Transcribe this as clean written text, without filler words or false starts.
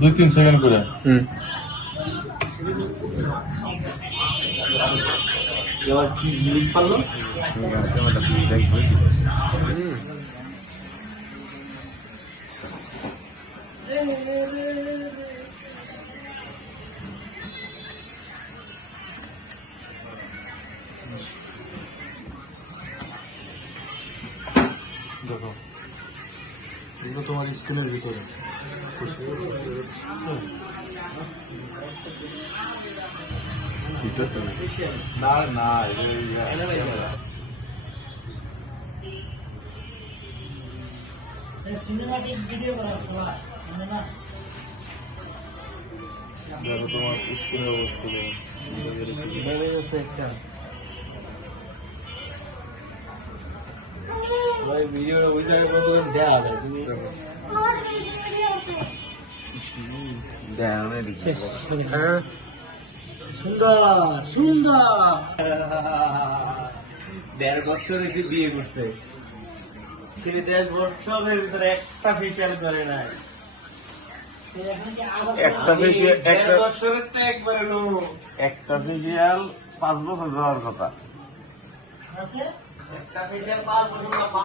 2-3 second করে। এবার কি জিনিস পারলো? দেখো এগুলো তোমার স্ক্রিনের ভিতরে না না সিনেমাটিক ভিডিও করা সবাই মানে না দেখো তোমার স্ক্রিনের অবস্থা ভাই ভিডিও ওই জায়গায় কত দেয়া যায় তুমি সুন্দর সুন্দর 1.5 বছর এসে বিয়ে করছে সে 1.5 বছরের ভিতরে একটা ফেসিয়াল করে নাই একটা ফেসিয়াল 1.5 বছরেরটা একবারে লো একটা ফেসিয়াল 5 বছর যাওয়ার কথা আছে একটা ফেসিয়াল 5 বছর